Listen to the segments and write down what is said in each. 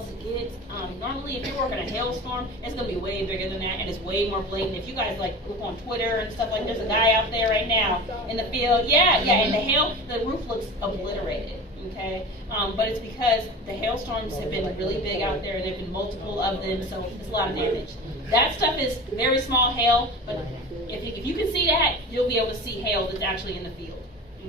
as it gets. Normally, if you're working a hailstorm, it's gonna be way bigger than that, and it's way more blatant. If you guys like look on Twitter and stuff like, there's a guy out there right now in the field. Yeah, and the roof looks obliterated. Okay, but it's because the hailstorms have been really big out there, and there've been multiple of them, so it's a lot of damage. That stuff is very small hail, but if you can see that, you'll be able to see hail that's actually in the field.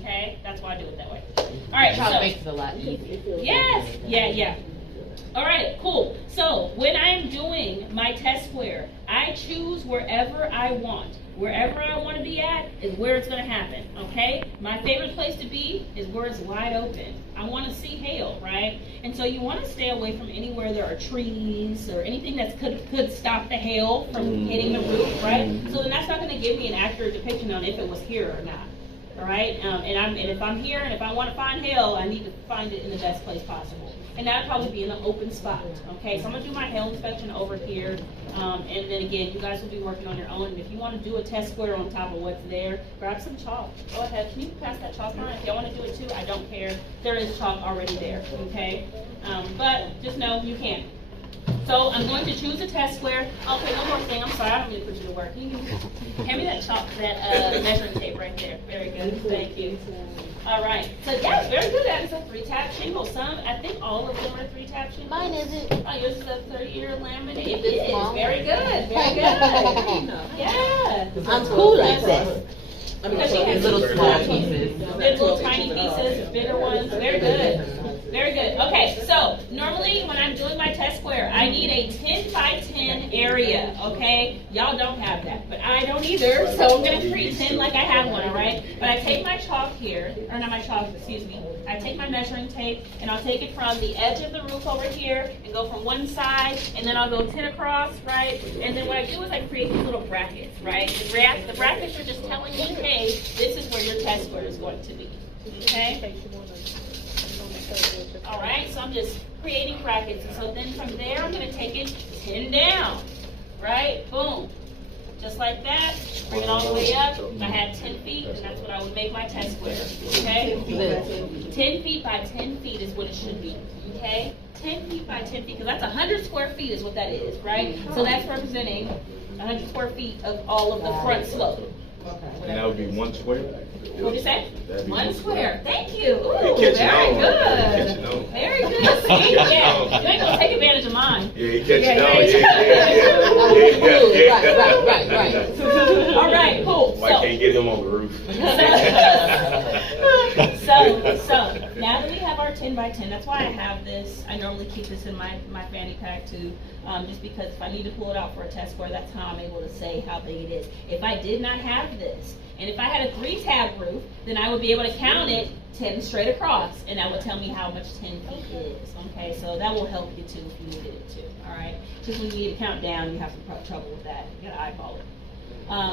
Okay, that's why I do it that way. All right, so makes it a lot easier. Yes, yeah. All right, cool. So when I'm doing my test square, I choose wherever I want. Wherever I want to be at is where it's going to happen, okay? My favorite place to be is where it's wide open. I want to see hail, right? And so you want to stay away from anywhere there are trees or anything that could stop the hail from hitting the roof, right? So then that's not going to give me an accurate depiction on if it was here or not. All right, and if I'm here and if I want to find hail, I need to find it in the best place possible, and that'd probably be in an open spot. Okay, so I'm gonna do my hail inspection over here, and then again, you guys will be working on your own. And if you want to do a test square on top of what's there, grab some chalk. Go ahead. Can you pass that chalk around? If y'all want to do it too, I don't care. There is chalk already there. Okay, but just know you can. So I'm going to choose a test square. Okay, one more thing. I'm sorry, I don't mean to put you to work. You can hand me that chalk, that measuring tape right there. Very good. Thank you. All right. So yeah, very good. That is a 3-tab shingle. I think all of them are 3-tab shingles. Mine isn't. Oh, yours is a 30-year laminate. It is. Very good. Very good. Yeah. I'm cool like that. Because she has little small pieces. Little tiny pieces, bigger ones. Very good. Very good. Okay, so normally when I'm doing my test square, I need a 10 by 10 area, okay? Y'all don't have that, but I don't either, so I'm going to pretend like I have one, all right? But I take my chalk here, or not my chalk, excuse me. I take my measuring tape, and I'll take it from the edge of the roof over here, and go from one side, and then I'll go 10 across, right? And then what I do is I create these little brackets, right? The brackets are just telling me, hey, this is where your test square is going to be, okay? All right, so I'm just creating brackets. And so then from there, I'm going to take it 10 down, right? Boom. Just like that. Bring it all the way up. I had 10 feet, and that's what I would make my test square, okay? 10 feet by 10 feet is what it should be, okay? 10 feet by 10 feet, because that's 100 square feet is what that is, right? So that's representing 100 square feet of all of the front slope. And that would be 1 square? What did you say? 1 square. Thank you. Ooh, He very catching good. on. Very good. See, yeah. You ain't gonna take advantage of mine. Yeah, he catching on. Right. All right, cool. Why can't get him on the roof? So now that we have our 10 by 10, that's why I have this. I normally keep this in my fanny pack too, just because if I need to pull it out for a test square, that's how I'm able to say how big it is. If I did not have this, and if I had a 3-tab roof, then I would be able to count it 10 straight across, and that would tell me how much 10 feet is. Okay, so that will help you too if you needed it too. All right, just when you need to count down, you have some trouble with that. You gotta eyeball it.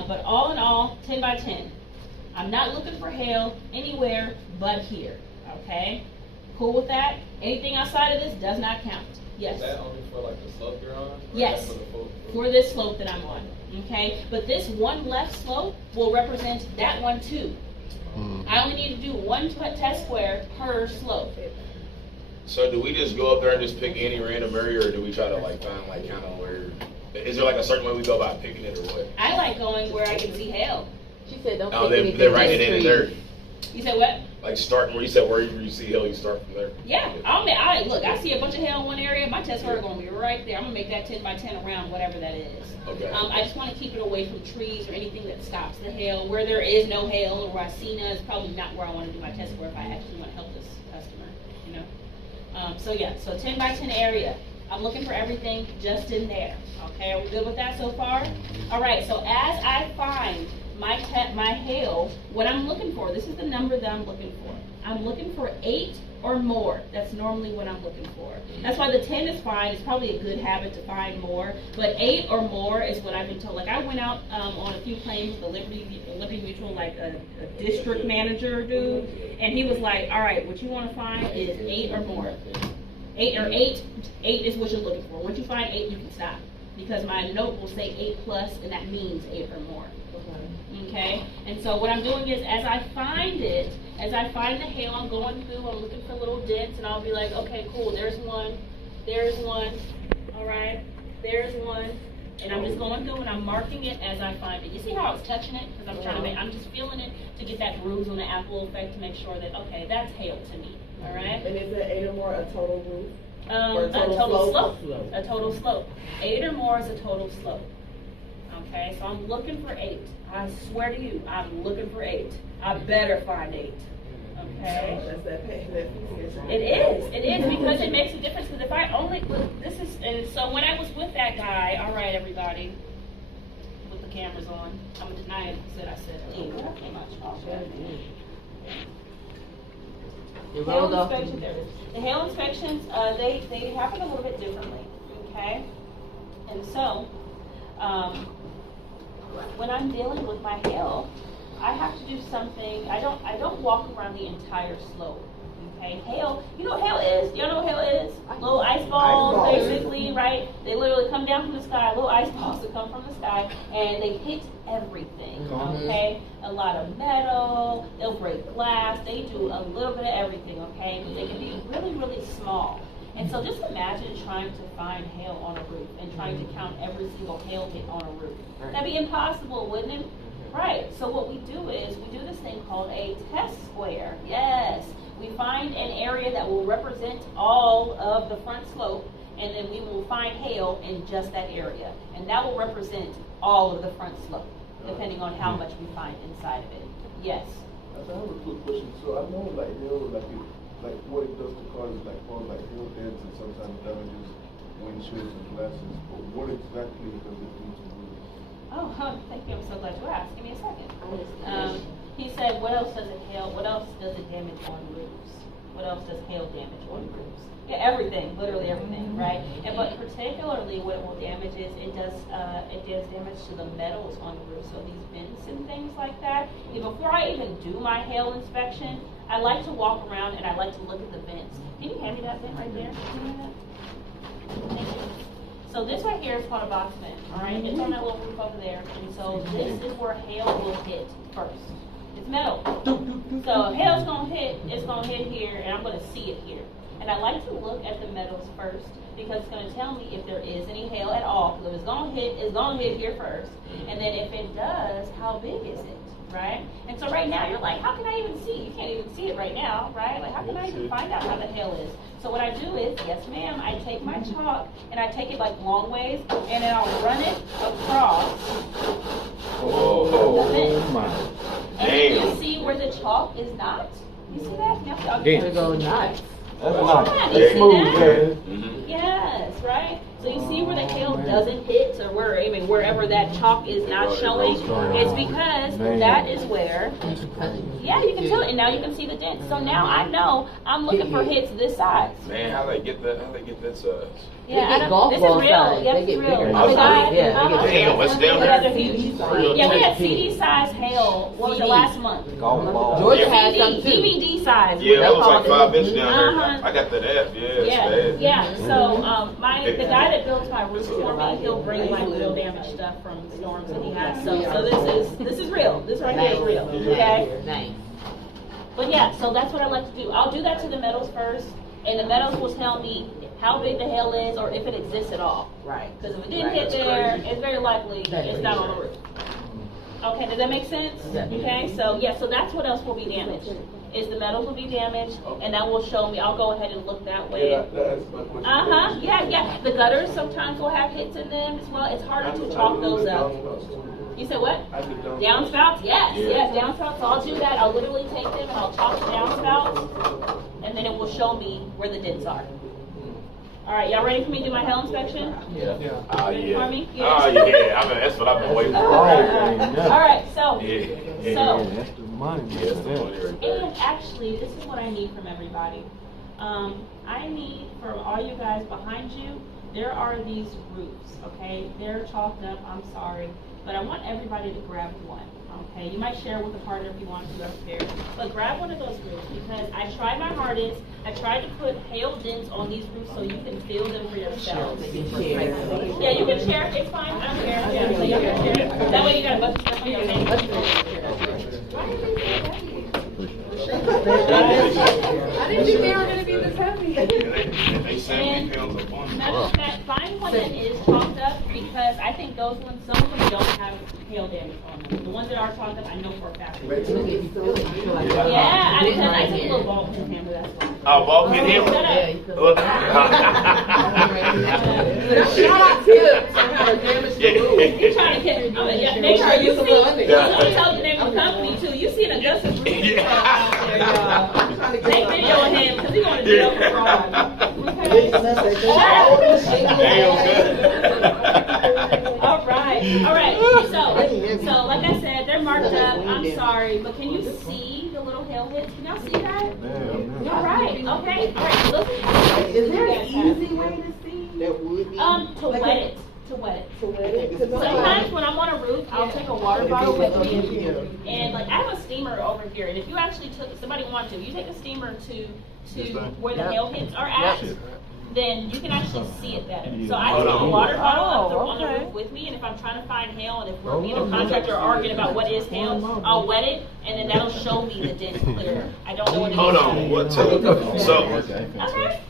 But all in all, 10 by 10. I'm not looking for hail anywhere but here. Okay, cool with that? Anything outside of this does not count. Yes. Is that only for like the slope you're on? Yes. For this slope that I'm on. Okay, but this one left slope will represent that one too. I only need to do one test square per slope. So do we just go up there and just pick any random area, or do we try to like find like kind of where? Is there like a certain way we go about picking it, or what? I like going where I can see hail. She said don't Oh, pick anything. they're writing it in there. You said what? Like starting where you said where you see hill, you start from there. Yeah, look, I see a bunch of hail in one area, my test square is going to be right there. I'm going to make that 10 by 10 around whatever that is. Okay. I just want to keep it away from trees or anything that stops the hail. Where there is no hail or where I see none is probably not where I want to do my test square if I actually want to help this customer, you know. So yeah, so 10 by 10 area. I'm looking for everything just in there. Okay, are we good with that so far? All right, so as I find my hail, what I'm looking for, this is the number that I'm looking for. I'm looking for 8 or more. That's normally what I'm looking for. That's why the 10 is fine. It's probably a good habit to find more. But 8 or more is what I've been told. Like I went out on a few claims with the Liberty Mutual, like a district manager dude, and he was like, all right, what you want to find is 8 or more. 8 is what you're looking for. Once you find 8, you can stop. Because my note will say 8 plus, and that means 8 or more. Okay? And so what I'm doing is, as I find the hail, I'm going through, I'm looking for little dents, and I'll be like, okay, cool, there's 1, there's one, all right, there's one. And I'm just going through and I'm marking it as I find it. You see how I was touching it? Because I'm trying to make, I'm just feeling it to get that bruise on the apple effect to make sure that, okay, that's hail to me, all right? And is it 8 or more a total roof? A total slope. A total slope. 8 or more is a total slope. Okay, so I'm looking for 8. I swear to you, I'm looking for 8. I better find 8. Okay? That's that pay, that It is because it makes a difference. Because if I only, this is, and so when I was with that guy, all right, everybody, with the cameras on, I'm gonna deny it. I said, that came out strong. It Hail rolled off. inspection, there it is. The hail inspections, they happen a little bit differently, okay? And so, when I'm dealing with my hail, I have to do something. I don't walk around the entire slope. Okay, hail. You know what hail is? Y'all know what hail is? Little ice balls, basically, right? They literally come down from the sky. Little ice balls that come from the sky, and they hit everything. Okay, a lot of metal. They'll break glass. They do a little bit of everything. Okay, but they can be really, really small. And so just imagine trying to find hail on a roof and trying to count every single hail hit on a roof. That'd be impossible, wouldn't it? Right, so what we do is we do this thing called a test square. Yes, we find an area that will represent all of the front slope, and then we will find hail in just that area. And that will represent all of the front slope, depending on how much we find inside of it. Yes? I have a quick question. So I know like hail, like what it does to cars is like cause like hail dents and sometimes damages windshields and glasses. But what exactly does it do to roofs? Oh, thank you. I'm so glad you asked. Give me a second. He said, what else does it damage on roofs? What else does hail damage on roofs? Yeah, everything, literally everything, right? And but particularly what it will damage is it does damage to the metals on the roof. So these vents and things like that. And before I even do my hail inspection, I like to walk around and I like to look at the vents. Can you hand me that vent right there? Can you hand me that? Thank you. So this right here is called a box vent, all right? It's on that little roof over there. And so this is where hail will hit first. It's metal. So if hail's gonna hit, it's gonna hit here, and I'm gonna see it here. And I like to look at the metals first because it's gonna tell me if there is any hail at all. Because if it's gonna hit here first. And then if it does, how big is it, right? And so right now you're like, how can I even see? You can't even see it right now, right? Like how can I even find out how the hail is? So what I do is, yes ma'am, I take my chalk and I take it like long ways and then I'll run it across the vent. And then you see where the chalk is not? You see that? Now, It go nuts. yeah, you see that? Yes, right? So you see where the hail doesn't hit, or wherever that chalk is not showing, it's because that is where, yeah, you can tell it, and now you can see the dent. So now I know I'm looking for hits this size. Man, how they get that size? Yeah, get golf this ball is real. size. Yep, They it's get real. bigger. The guy, Damn, what's down the there? other huge. Yeah, we had CD size hail. What was it last month? Georgia has some too. DVD size. Yeah, they that was call like it. 5 inches down there. Uh-huh. I got that app, yeah, it's Yeah, bad. yeah. So the guy that builds my roof for me, he'll bring like real damaged stuff from storms that he has. So this is real. This right here is real. Okay. Nice. But yeah, so that's what I like to do. I'll do that to the metals first, and the metals will tell me how big the hail is or if it exists at all. Right. Because if it didn't hit there, it's very likely it's not on the roof. Okay, does that make sense? Okay, so yeah, so that's what else will be damaged. Is the metals will be damaged, and that will show me. I'll go ahead and look that way. Yeah, that's my question. Yeah. The gutters sometimes will have hits in them as well. It's harder to chalk those up. You said what? Downspouts? Yes, downspouts. So I'll do that. I'll literally take them and I'll chalk the downspouts, and then it will show me where the dents are. All right, y'all ready for me to do my hail inspection? Ah, Ready yeah. for me? Ah, yeah. I mean, that's what I've been waiting for. All right, so That's the money right there. and actually, this is what I need from everybody. I need from all you guys behind you. There are these roofs, okay? They're chalked up. I'm sorry, but I want everybody to grab one. Okay, you might share with a partner if you want to upstairs, but grab one of those roofs because I tried my hardest. I tried to put hail dents on these roofs so you can feel them for yourselves. Yeah, you can share. It's fine. I don't care. Yeah, so you can share. That way you got a bunch of stuff on your name. I didn't think they were going to be this heavy. They 70 pounds of fun. Matter of fact, find one that is chalked up, because I think those ones, some of them don't have hail damage on them. The ones that are chalked up, I know for a fact. You feel like- Yeah, I took a little ball pin hammer, that's why. Oh, ball pin Shut hammer. Shout out Tips. I had a damage You're to trying to get, yeah, make sure you see, I'm gonna tell the name of the company too, you seen Augustus Roof out there, y'all. Take video of him, cause he gonna jail for fraud. Okay? All right, so like I said, they're marked up, I'm sorry, but can you see the little hail hits, can y'all see that? All right, okay, all right, look. Is there an easy way to see? That would be. To wet it, to wet it. Sometimes when I'm on a roof, I'll take a water bottle with me, and like I have a steamer over here, and if you actually took, somebody wanted to, you take a steamer to where the hail hits are at, then you can actually see it better. So I take a water bottle on the roof with me, and if I'm trying to find hail, and if we're me and a contractor are arguing about what is hail, I'll wet it, and then that'll show me the dent clearer. I don't know what it is. Hold on, what? So, Okay.